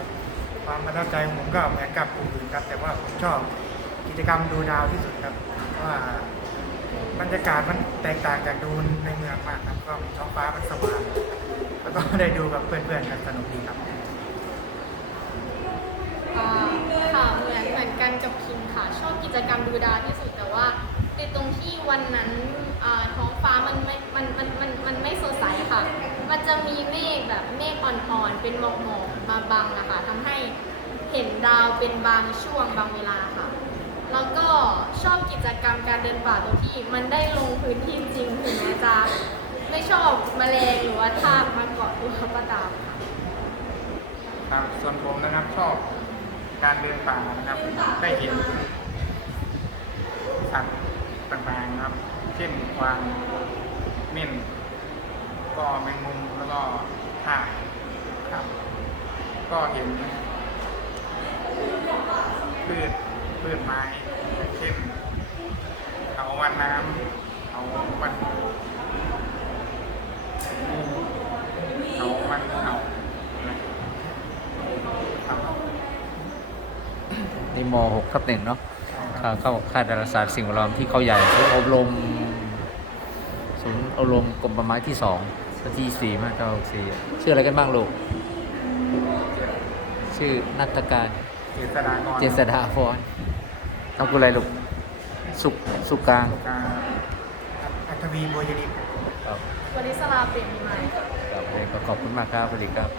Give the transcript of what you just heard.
ครับ ความประทับใจของผมก็เหมือนกับกลุ่มอื่นครับ แต่ว่าผมชอบกิจกรรมดูดาวที่สุดครับเพราะว่าบรรยากาศมันแตกต่างจากดูในเมืองมากครับ ก็ท้องฟ้ามันสว่างแล้วก็ได้ดูกับเพื่อนๆกันสนุกดีครับค่ะเหมือนเหมือนกันกับคิมค่ะ ชอบกิจกรรมดูดาวที่สุดแต่ว่าในตรงที่วันนั้นท้องฟ้ามันไม่มันมันมันมันไม่สดใสค่ะ มันจะมีเมฆแบบเมฆ อ่อนๆ เป็นหมอกๆมาบังนะคะทำให้เห็นดาวเป็นบางช่วงบางเวลาค่ะ แล้วก็ชอบกิจกรรมการเดินป่าตรงที่มันได้ลงพื้นที่จริงถึงแม้จะไม่ชอบมแมลงหรือว่าทากมาเกาะตัวก็ตามค่ะครับส่วนผมนะครับชอบการเดินป่านะครับ ได้เห็นสัตว์ต่างๆนะครับ เช่นกวางเม่นก็แมงมุมแล้วก็ห่า ครับ ก็เห็นพืชพืชไม้เช่นเขาวันน้ำเขาวันงูเขาวันเขานี่ม .6 ทับหนึ่งเนาะเข้าเข้าค่ายดาราศาสตร์สิ่งแวดล้อมที่เขาใหญ่ศูนย์อบรมศูนย์อบรมกรมป่าไม้ที่สองที่สี่มาเก้าสี่ชื่ออะไรกันบ้างลูก ชื่อนัตการเจษฎากรเจษดาพรต้องกูอะไรลูกสุกสุกกลางการอัธวีบัวยนิต ครับวริศราเปลี่ยนมีไหม ครับขอบคุณมากครับสวัสดีครับ